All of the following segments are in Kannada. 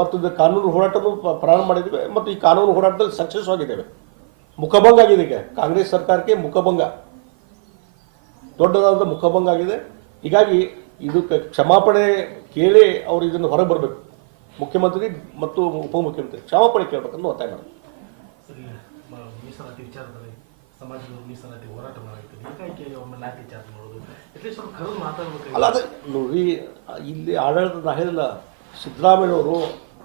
ಮತ್ತು ಇದು ಕಾನೂನು ಹೋರಾಟನೂ ಪ್ರಾರಂಭ ಮಾಡಿದ್ದೇವೆ ಮತ್ತು ಈ ಕಾನೂನು ಹೋರಾಟದಲ್ಲಿ ಸಕ್ಸಸ್ ಆಗಿದ್ದೇವೆ. ಮುಖಭಂಗ ಆಗಿದೆ ಈಗ. ಕಾಂಗ್ರೆಸ್ ಸರ್ಕಾರಕ್ಕೆ ಮುಖಭಂಗ. ದೊಡ್ಡದಾದ ಮುಖಭಂಗ ಆಗಿದೆ. ಹೀಗಾಗಿ ಇದಕ್ಕೆ ಕ್ಷಮಾಪಣೆ ಕೇಳಿ ಅವರು ಇದನ್ನು ಹೊರಗೆ ಬರಬೇಕು. ಮುಖ್ಯಮಂತ್ರಿ ಮತ್ತು ಉಪಮುಖ್ಯಮಂತ್ರಿ ಕ್ಷಮಾಪಣೆ ಕೇಳಬೇಕಂತ ಒತ್ತಾಯ ಮೀಸಲಾತಿ ವಿಚಾರದಲ್ಲಿ ಸಮಾಜದ ಮೀಸಲಾತಿ ಹೋರಾಟ ಮಾಡೋದು. ಅಲ್ಲ ಅದೇ ನೋಡ್ರಿ ಇಲ್ಲಿ ಆಡಳಿತ ನಾ ಹೇಳಿಲ್ಲ ಸಿದ್ದರಾಮಯ್ಯವರು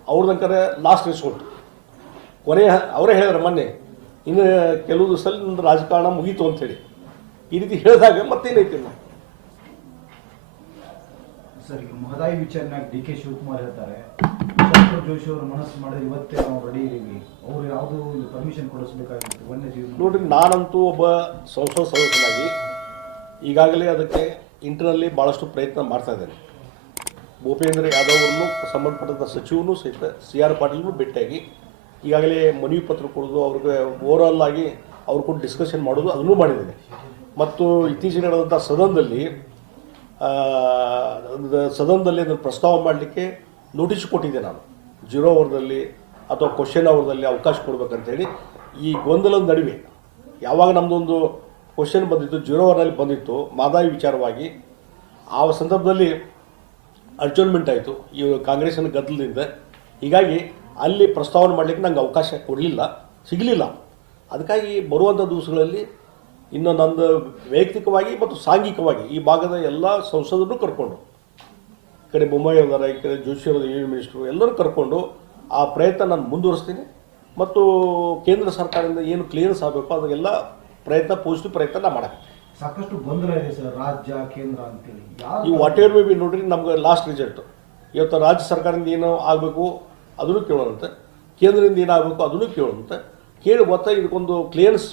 ಅವ್ರದಂಕರೆ ಲಾಸ್ಟ್ ರಿಸೋರ್ಟ್ ಕೊನೆ ಅವರೇ ಹೇಳಿದ್ರು ಮೊನ್ನೆ ಇನ್ನು ಕೆಲವು ದಿವಸದಲ್ಲಿ ನನ್ನ ರಾಜಕಾರಣ ಮುಗೀತು ಅಂತೇಳಿ ಈ ರೀತಿ ಹೇಳಿದಾಗ ಮತ್ತೇನೈತಿ ನಾವು ಸರ್ ಈಗ ಮಹದಾಯಿ ವಿಚಾರನಾಗ ಡಿ ಕೆ ಶಿವಕುಮಾರ್ ಹೇಳ್ತಾರೆ ಶಂಕರ್ ಜೋಶಿ ಅವರು ಮನಸ್ಸು ಮಾಡಿದ್ರೆ ಇವತ್ತೇ ನಾವು ರೆಡಿ ಇದೀವಿ ಅವ್ರು ಯಾವುದು ಪರ್ಮಿಷನ್ ಕೊಡಿಸ್ಬೇಕಾಗಿತ್ತು ವನ್ಯಜೀವಿ ನೋಡ್ರಿ ನಾನಂತೂ ಒಬ್ಬ ಸಂಸದ ಸದಸ್ಯನಾಗಿ ಈಗಾಗಲೇ ಅದಕ್ಕೆ ಇಂಟರ್ನಲ್ಲಿ ಭಾಳಷ್ಟು ಪ್ರಯತ್ನ ಮಾಡ್ತಾ ಇದ್ದೇನೆ. ಭೂಪೇಂದ್ರ ಯಾದವ್ ಅವರನ್ನು ಸಂಬಂಧಪಟ್ಟಂಥ ಸಚಿವನು ಸಹಿತ ಸಿ ಆರ್ ಪಾಟೀಲ್ನು ಭೇಟಿಯಾಗಿ ಈಗಾಗಲೇ ಮನವಿ ಪತ್ರ ಕೊಡೋದು, ಅವ್ರಿಗೆ ಓವರಾಲ್ ಆಗಿ ಅವ್ರ ಕೂಡ ಡಿಸ್ಕಷನ್ ಮಾಡೋದು ಅದನ್ನು ಮಾಡಿದ್ದೇನೆ. ಮತ್ತು ಇತ್ತೀಚೆಗೆ ನಡೆದಂಥ ಸದನದಲ್ಲಿ ಸದನದಲ್ಲಿ ಅದನ್ನು ಪ್ರಸ್ತಾವ ಮಾಡಲಿಕ್ಕೆ ನೋಟಿಸ್ ಕೊಟ್ಟಿದ್ದೆ ನಾನು. ಜೀರೋ ಅವರ್ದಲ್ಲಿ ಅಥವಾ ಕ್ವಶನ್ ಅವರ್ದಲ್ಲಿ ಅವಕಾಶ ಕೊಡ್ಬೇಕಂತೇಳಿ ಈ ಗೊಂದಲದ ನಡುವೆ ಯಾವಾಗ ನಮ್ಮದೊಂದು ಕ್ವಶನ್ ಬಂದಿತ್ತು ಜೀರೋ ಅವರ್ನಲ್ಲಿ ಬಂದಿತ್ತು, ಮಾದಾಯಿ ವಿಚಾರವಾಗಿ ಆ ಸಂದರ್ಭದಲ್ಲಿ ಅಡ್ಜರ್ನ್ಮೆಂಟ್ ಆಯಿತು. ಈ ಕಾಂಗ್ರೆಸ್ಸಿನ ಗದ್ದಲದಿಂದ. ಹೀಗಾಗಿ ಅಲ್ಲಿ ಪ್ರಸ್ತಾವನೆ ಮಾಡಲಿಕ್ಕೆ ನಂಗೆ ಅವಕಾಶ ಕೊಡಲಿಲ್ಲ, ಸಿಗಲಿಲ್ಲ. ಅದಕ್ಕಾಗಿ ಬರುವಂಥ ದಿವಸಗಳಲ್ಲಿ ಇನ್ನು ನಂದು ವೈಯಕ್ತಿಕವಾಗಿ ಮತ್ತು ಸಾಂಘಿಕವಾಗಿ ಈ ಭಾಗದ ಎಲ್ಲ ಸಂಸದರು ಕರ್ಕೊಂಡು, ಈ ಕಡೆ ಬೊಮ್ಮಾಯಿ ಅವರ, ಈ ಕಡೆ ಜೋಶಿ ಅವರ ಯೂನಿಯನ್ ಮಿನಿಸ್ಟ್ರು ಎಲ್ಲರೂ ಕರ್ಕೊಂಡು ಆ ಪ್ರಯತ್ನ ನಾನು ಮುಂದುವರಿಸ್ತೀನಿ. ಮತ್ತು ಕೇಂದ್ರ ಸರ್ಕಾರದಿಂದ ಏನು ಕ್ಲಿಯರೆನ್ಸ್ ಆಗಬೇಕು ಅದಕ್ಕೆಲ್ಲ ಪ್ರಯತ್ನ ಪಾಸಿಟಿವ್ ಪ್ರಯತ್ನ ನಾನು ಮಾಡಕ್ಕೆ ಸಾಕಷ್ಟು ಗೊಂದಲ ಇದೆ ಸರ್ ರಾಜ್ಯ ಕೇಂದ್ರ ಅಂತೇಳಿ. ಈ ವಾಟ್ ಎವರ್ ಮೇ ಬಿ ನೋಡ್ರಿ ನಮ್ಗೆ ಲಾಸ್ಟ್ ರಿಸಲ್ಟ್ ಇವತ್ತು ರಾಜ್ಯ ಸರ್ಕಾರದಿಂದ ಏನು ಆಗಬೇಕು ಅದನ್ನು ಕೇಳೋಣಂತೆ. ಕೇಂದ್ರದಿಂದ ಏನಾಗಬೇಕು ಅದನ್ನು ಕೇಳೋಣಂತೆ. ಕೇಳಿ ಮತ್ತೆ ಇದಕ್ಕೊಂದು ಕ್ಲಿಯರೆನ್ಸ್